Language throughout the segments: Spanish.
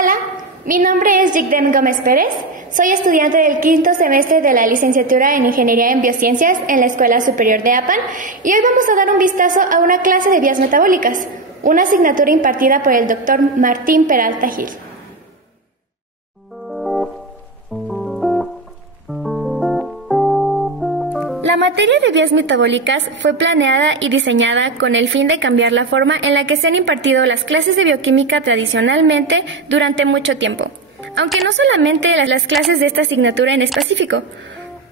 Hola, mi nombre es Yigdem Gómez Pérez. Soy estudiante del quinto semestre de la licenciatura en Ingeniería en Biociencias en la Escuela Superior de APAN y hoy vamos a dar un vistazo a una clase de vías metabólicas, una asignatura impartida por el Dr. Martín Peralta Gil. La materia de vías metabólicas fue planeada y diseñada con el fin de cambiar la forma en la que se han impartido las clases de bioquímica tradicionalmente durante mucho tiempo, aunque no solamente las clases de esta asignatura en específico.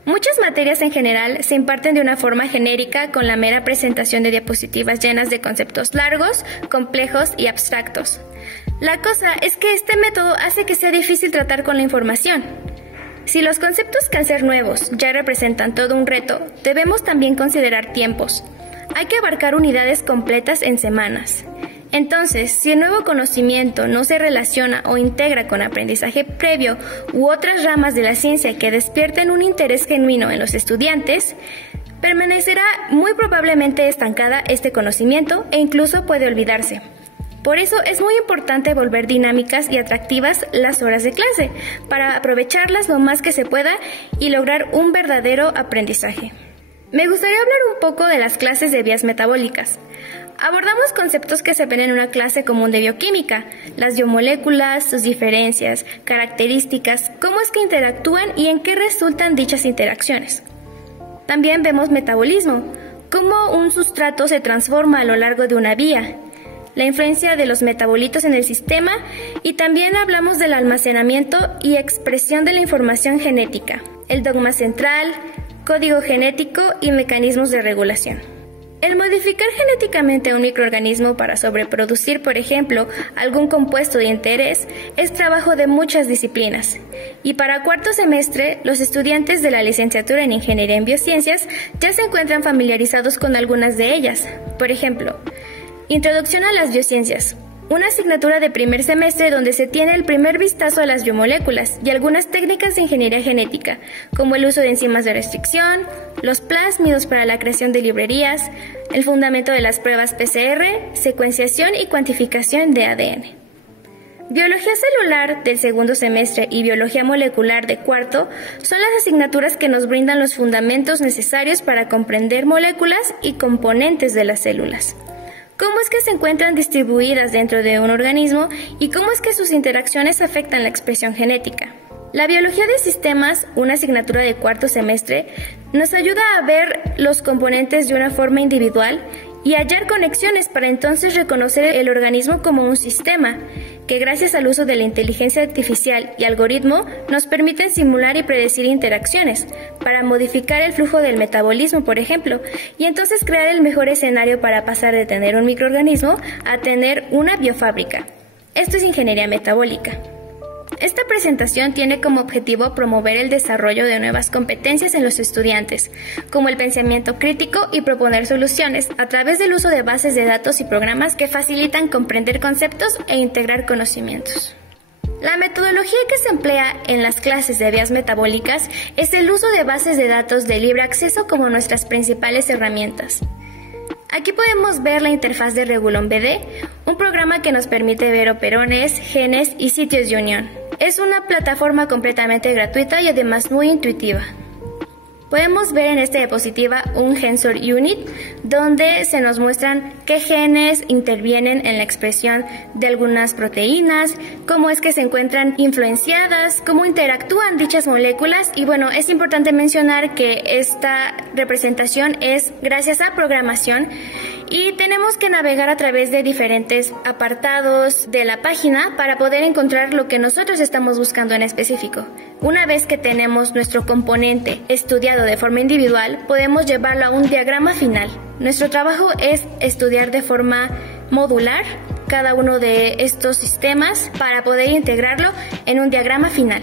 Muchas materias en general se imparten de una forma genérica con la mera presentación de diapositivas llenas de conceptos largos, complejos y abstractos. La cosa es que este método hace que sea difícil tratar con la información. Si los conceptos que al ser nuevos ya representan todo un reto, debemos también considerar tiempos. Hay que abarcar unidades completas en semanas. Entonces, si el nuevo conocimiento no se relaciona o integra con aprendizaje previo u otras ramas de la ciencia que despierten un interés genuino en los estudiantes, permanecerá muy probablemente estancada este conocimiento e incluso puede olvidarse. Por eso es muy importante volver dinámicas y atractivas las horas de clase, para aprovecharlas lo más que se pueda y lograr un verdadero aprendizaje. Me gustaría hablar un poco de las clases de vías metabólicas. Abordamos conceptos que se ven en una clase común de bioquímica, las biomoléculas, sus diferencias, características, cómo es que interactúan y en qué resultan dichas interacciones. También vemos metabolismo, cómo un sustrato se transforma a lo largo de una vía, la influencia de los metabolitos en el sistema y también hablamos del almacenamiento y expresión de la información genética, el dogma central, código genético y mecanismos de regulación. El modificar genéticamente a un microorganismo para sobreproducir, por ejemplo, algún compuesto de interés es trabajo de muchas disciplinas. Y para cuarto semestre, los estudiantes de la licenciatura en Ingeniería en Biociencias ya se encuentran familiarizados con algunas de ellas. Por ejemplo, Introducción a las biociencias, una asignatura de primer semestre donde se tiene el primer vistazo a las biomoléculas y algunas técnicas de ingeniería genética, como el uso de enzimas de restricción, los plásmidos para la creación de librerías, el fundamento de las pruebas PCR, secuenciación y cuantificación de ADN. Biología celular del segundo semestre y biología molecular de cuarto son las asignaturas que nos brindan los fundamentos necesarios para comprender moléculas y componentes de las células. Cómo es que se encuentran distribuidas dentro de un organismo y cómo es que sus interacciones afectan la expresión genética. La biología de sistemas, una asignatura de cuarto semestre, nos ayuda a ver los componentes de una forma individual y hallar conexiones para entonces reconocer el organismo como un sistema, que gracias al uso de la inteligencia artificial y algoritmo nos permiten simular y predecir interacciones, para modificar el flujo del metabolismo, por ejemplo, y entonces crear el mejor escenario para pasar de tener un microorganismo a tener una biofábrica. Esto es ingeniería metabólica. Esta presentación tiene como objetivo promover el desarrollo de nuevas competencias en los estudiantes, como el pensamiento crítico y proponer soluciones a través del uso de bases de datos y programas que facilitan comprender conceptos e integrar conocimientos. La metodología que se emplea en las clases de vías metabólicas es el uso de bases de datos de libre acceso como nuestras principales herramientas. Aquí podemos ver la interfaz de Regulon BD, un programa que nos permite ver operones, genes y sitios de unión. Es una plataforma completamente gratuita y además muy intuitiva. Podemos ver en esta diapositiva un Gensor Unit, donde se nos muestran qué genes intervienen en la expresión de algunas proteínas, cómo es que se encuentran influenciadas, cómo interactúan dichas moléculas y bueno, es importante mencionar que esta representación es gracias a programación y tenemos que navegar a través de diferentes apartados de la página para poder encontrar lo que nosotros estamos buscando en específico. Una vez que tenemos nuestro componente estudiado de forma individual, podemos llevarlo a un diagrama final. Nuestro trabajo es estudiar de forma modular cada uno de estos sistemas para poder integrarlo en un diagrama final.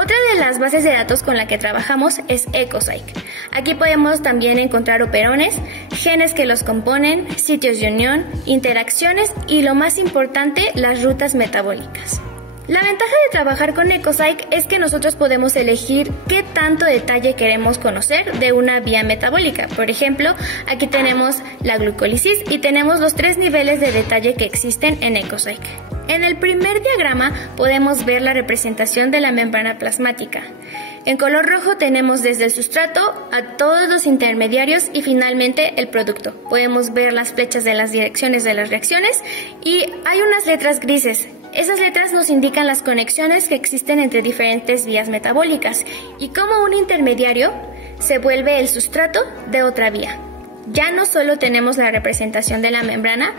Otra de las bases de datos con la que trabajamos es EcoCyc. Aquí podemos también encontrar operones, genes que los componen, sitios de unión, interacciones y lo más importante, las rutas metabólicas. La ventaja de trabajar con EcoCyc es que nosotros podemos elegir qué tanto detalle queremos conocer de una vía metabólica. Por ejemplo, aquí tenemos la glucólisis y tenemos los 3 niveles de detalle que existen en EcoCyc. En el primer diagrama podemos ver la representación de la membrana plasmática. En color rojo tenemos desde el sustrato a todos los intermediarios y finalmente el producto. Podemos ver las flechas de las direcciones de las reacciones y hay unas letras grises. Esas letras nos indican las conexiones que existen entre diferentes vías metabólicas y cómo un intermediario se vuelve el sustrato de otra vía. Ya no solo tenemos la representación de la membrana,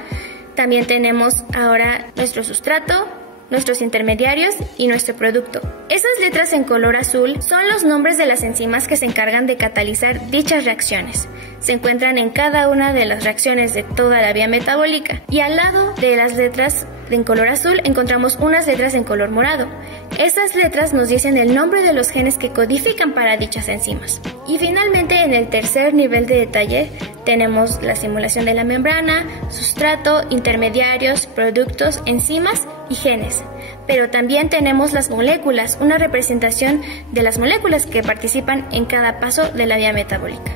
también tenemos ahora nuestro sustrato, nuestros intermediarios y nuestro producto. Esas letras en color azul son los nombres de las enzimas que se encargan de catalizar dichas reacciones. Se encuentran en cada una de las reacciones de toda la vía metabólica y al lado de las letras en color azul encontramos unas letras en color morado. Esas letras nos dicen el nombre de los genes que codifican para dichas enzimas. Y finalmente, en el tercer nivel de detalle, tenemos la simulación de la membrana, sustrato, intermediarios, productos, enzimas y genes. Pero también tenemos las moléculas, una representación de las moléculas que participan en cada paso de la vía metabólica.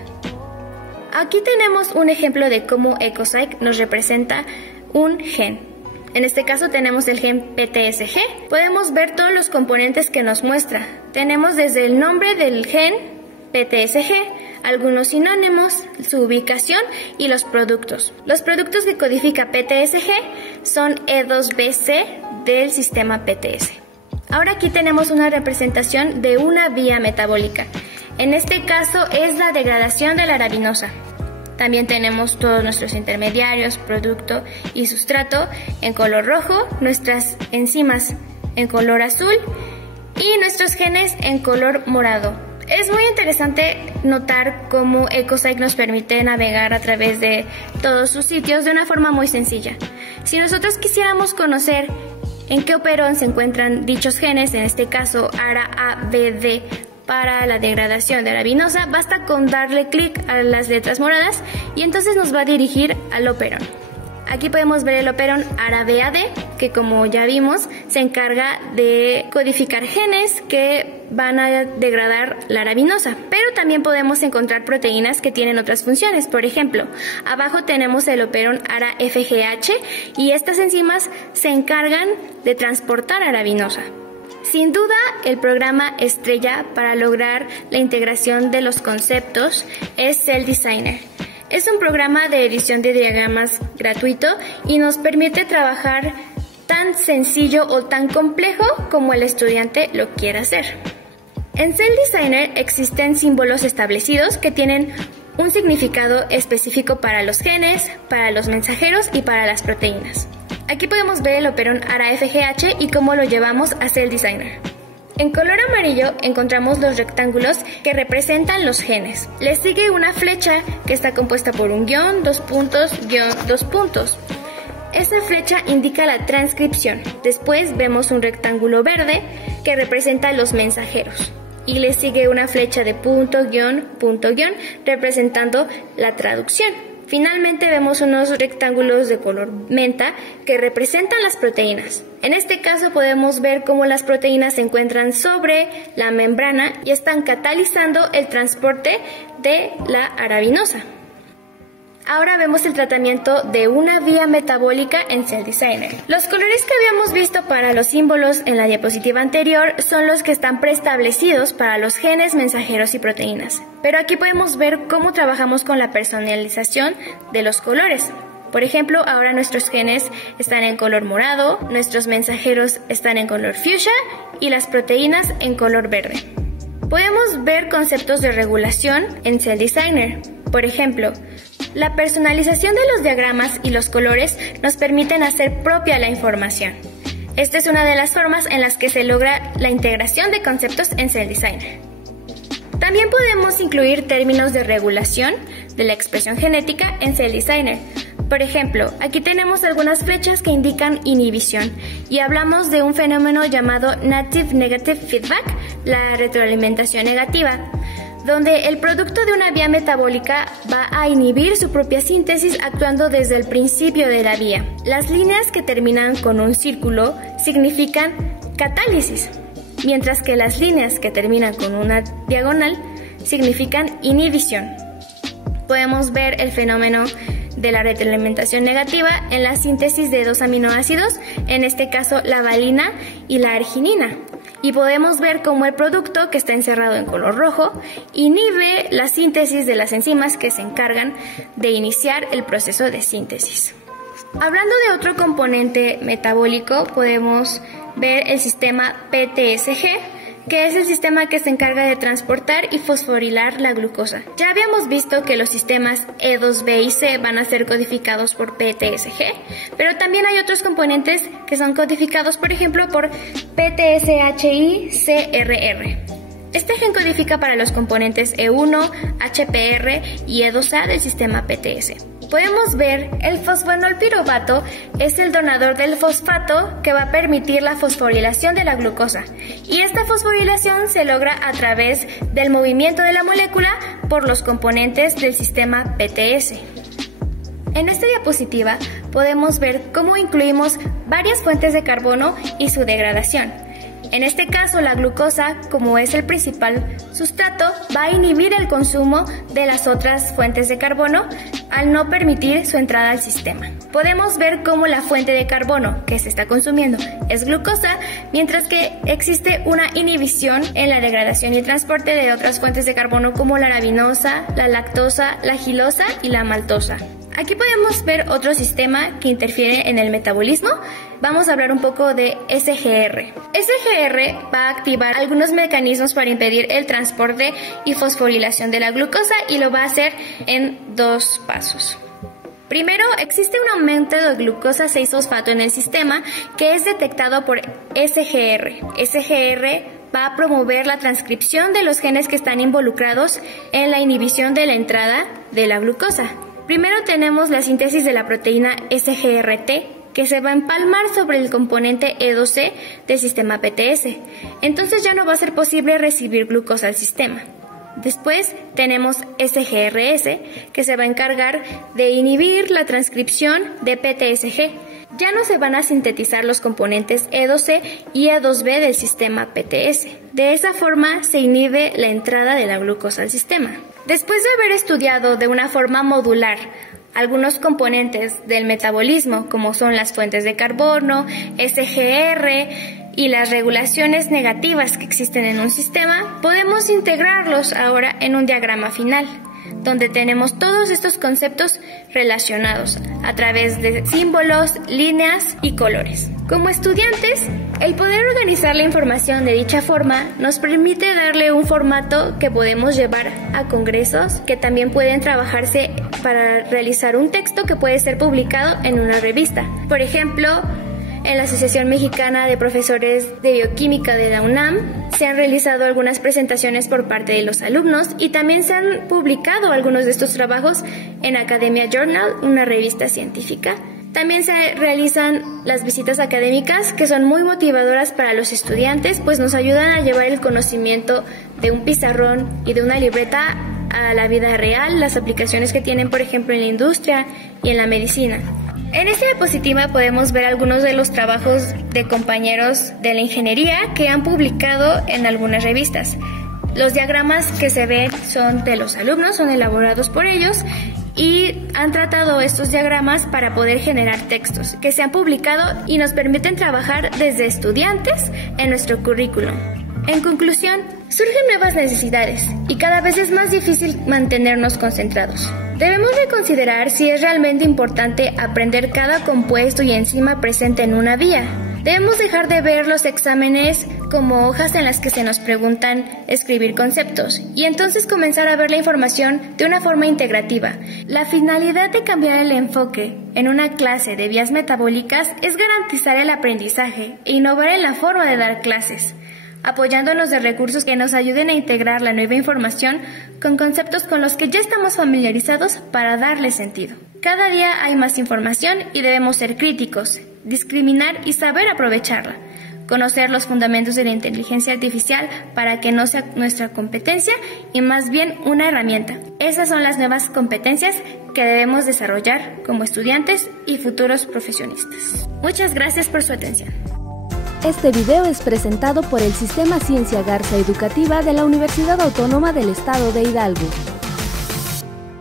Aquí tenemos un ejemplo de cómo EcoCyc nos representa un gen. En este caso tenemos el gen PTSG. Podemos ver todos los componentes que nos muestra. Tenemos desde el nombre del gen PTSG, algunos sinónimos, su ubicación y los productos. Los productos que codifica PTSG son E2BC del sistema PTS. Ahora aquí tenemos una representación de una vía metabólica. En este caso es la degradación de la arabinosa. También tenemos todos nuestros intermediarios, producto y sustrato en color rojo, nuestras enzimas en color azul y nuestros genes en color morado. Es muy interesante notar cómo EcoCyc nos permite navegar a través de todos sus sitios de una forma muy sencilla. Si nosotros quisiéramos conocer en qué operón se encuentran dichos genes, en este caso ARA-ABD, para la degradación de arabinosa, basta con darle clic a las letras moradas y entonces nos va a dirigir al operón. Aquí podemos ver el operón ARA-BAD, que como ya vimos, se encarga de codificar genes que van a degradar la arabinosa. Pero también podemos encontrar proteínas que tienen otras funciones. Por ejemplo, abajo tenemos el operón ARA-FGH y estas enzimas se encargan de transportar arabinosa. Sin duda, el programa estrella para lograr la integración de los conceptos es Cell Designer. Es un programa de edición de diagramas gratuito y nos permite trabajar tan sencillo o tan complejo como el estudiante lo quiera hacer. En Cell Designer existen símbolos establecidos que tienen un significado específico para los genes, para los mensajeros y para las proteínas. Aquí podemos ver el operón ARA-FGH y cómo lo llevamos a Cell Designer. En color amarillo encontramos los rectángulos que representan los genes. Le sigue una flecha que está compuesta por un guión, 2 puntos, guión, 2 puntos. Esa flecha indica la transcripción. Después vemos un rectángulo verde que representa los mensajeros. Y le sigue una flecha de punto, guión, representando la traducción. Finalmente vemos unos rectángulos de color menta que representan las proteínas. En este caso podemos ver cómo las proteínas se encuentran sobre la membrana y están catalizando el transporte de la arabinosa. Ahora vemos el tratamiento de una vía metabólica en Cell Designer. Los colores que habíamos visto para los símbolos en la diapositiva anterior son los que están preestablecidos para los genes, mensajeros y proteínas. Pero aquí podemos ver cómo trabajamos con la personalización de los colores. Por ejemplo, ahora nuestros genes están en color morado, nuestros mensajeros están en color fuchsia y las proteínas en color verde. Podemos ver conceptos de regulación en Cell Designer. Por ejemplo, la personalización de los diagramas y los colores nos permiten hacer propia la información. Esta es una de las formas en las que se logra la integración de conceptos en Cell Designer. También podemos incluir términos de regulación de la expresión genética en Cell Designer. Por ejemplo, aquí tenemos algunas flechas que indican inhibición y hablamos de un fenómeno llamado Native Negative Feedback, la retroalimentación negativa, donde el producto de una vía metabólica va a inhibir su propia síntesis actuando desde el principio de la vía. Las líneas que terminan con un círculo significan catálisis, mientras que las líneas que terminan con una diagonal significan inhibición. Podemos ver el fenómeno de la retroalimentación negativa en la síntesis de dos aminoácidos, en este caso la valina y la arginina. Y podemos ver cómo el producto, que está encerrado en color rojo, inhibe la síntesis de las enzimas que se encargan de iniciar el proceso de síntesis. Hablando de otro componente metabólico, podemos ver el sistema PTSG, que es el sistema que se encarga de transportar y fosforilar la glucosa. Ya habíamos visto que los sistemas E2, B y C van a ser codificados por PTSG, pero también hay otros componentes que son codificados, por ejemplo, por PTSHI-CRR. Este gen codifica para los componentes E1, HPR y E2A del sistema PTS. Podemos ver el fosfonolpiruvato es el donador del fosfato que va a permitir la fosforilación de la glucosa, y esta fosforilación se logra a través del movimiento de la molécula por los componentes del sistema PTS. En esta diapositiva podemos ver cómo incluimos varias fuentes de carbono y su degradación. En este caso, la glucosa, como es el principal sustrato, va a inhibir el consumo de las otras fuentes de carbono al no permitir su entrada al sistema. Podemos ver cómo la fuente de carbono que se está consumiendo es glucosa, mientras que existe una inhibición en la degradación y transporte de otras fuentes de carbono como la arabinosa, la lactosa, la gilosa y la maltosa. Aquí podemos ver otro sistema que interfiere en el metabolismo. Vamos a hablar un poco de SGR. SGR va a activar algunos mecanismos para impedir el transporte y fosforilación de la glucosa, y lo va a hacer en dos pasos. Primero, existe un aumento de glucosa 6-fosfato en el sistema que es detectado por SGR. SGR va a promover la transcripción de los genes que están involucrados en la inhibición de la entrada de la glucosa. Primero tenemos la síntesis de la proteína SGRT, que se va a empalmar sobre el componente E2C del sistema PTS. Entonces ya no va a ser posible recibir glucosa al sistema. Después tenemos SGRS, que se va a encargar de inhibir la transcripción de PTSG. Ya no se van a sintetizar los componentes E2C y E2B del sistema PTS. De esa forma se inhibe la entrada de la glucosa al sistema. Después de haber estudiado de una forma modular algunos componentes del metabolismo, como son las fuentes de carbono, SGR y las regulaciones negativas que existen en un sistema, podemos integrarlos ahora en un diagrama final, donde tenemos todos estos conceptos relacionados a través de símbolos, líneas y colores. Como estudiantes, el poder organizar la información de dicha forma nos permite darle un formato que podemos llevar a congresos, que también pueden trabajarse para realizar un texto que puede ser publicado en una revista. Por ejemplo, en la Asociación Mexicana de Profesores de Bioquímica de la UNAM se han realizado algunas presentaciones por parte de los alumnos, y también se han publicado algunos de estos trabajos en Academia Journal, una revista científica. También se realizan las visitas académicas, que son muy motivadoras para los estudiantes, pues nos ayudan a llevar el conocimiento de un pizarrón y de una libreta a la vida real, las aplicaciones que tienen, por ejemplo, en la industria y en la medicina. En esta diapositiva podemos ver algunos de los trabajos de compañeros de la ingeniería que han publicado en algunas revistas. Los diagramas que se ven son de los alumnos, son elaborados por ellos, y han tratado estos diagramas para poder generar textos que se han publicado y nos permiten trabajar desde estudiantes en nuestro currículum. En conclusión, surgen nuevas necesidades y cada vez es más difícil mantenernos concentrados. Debemos de considerar si es realmente importante aprender cada compuesto y enzima presente en una vía. Debemos dejar de ver los exámenes como hojas en las que se nos preguntan escribir conceptos, y entonces comenzar a ver la información de una forma integrativa. La finalidad de cambiar el enfoque en una clase de vías metabólicas es garantizar el aprendizaje e innovar en la forma de dar clases, apoyándonos de recursos que nos ayuden a integrar la nueva información con conceptos con los que ya estamos familiarizados para darle sentido. Cada día hay más información y debemos ser críticos, discriminar y saber aprovecharla. Conocer los fundamentos de la inteligencia artificial para que no sea nuestra competencia y más bien una herramienta. Esas son las nuevas competencias que debemos desarrollar como estudiantes y futuros profesionistas. Muchas gracias por su atención. Este video es presentado por el Sistema Ciencia Garza Educativa de la Universidad Autónoma del Estado de Hidalgo.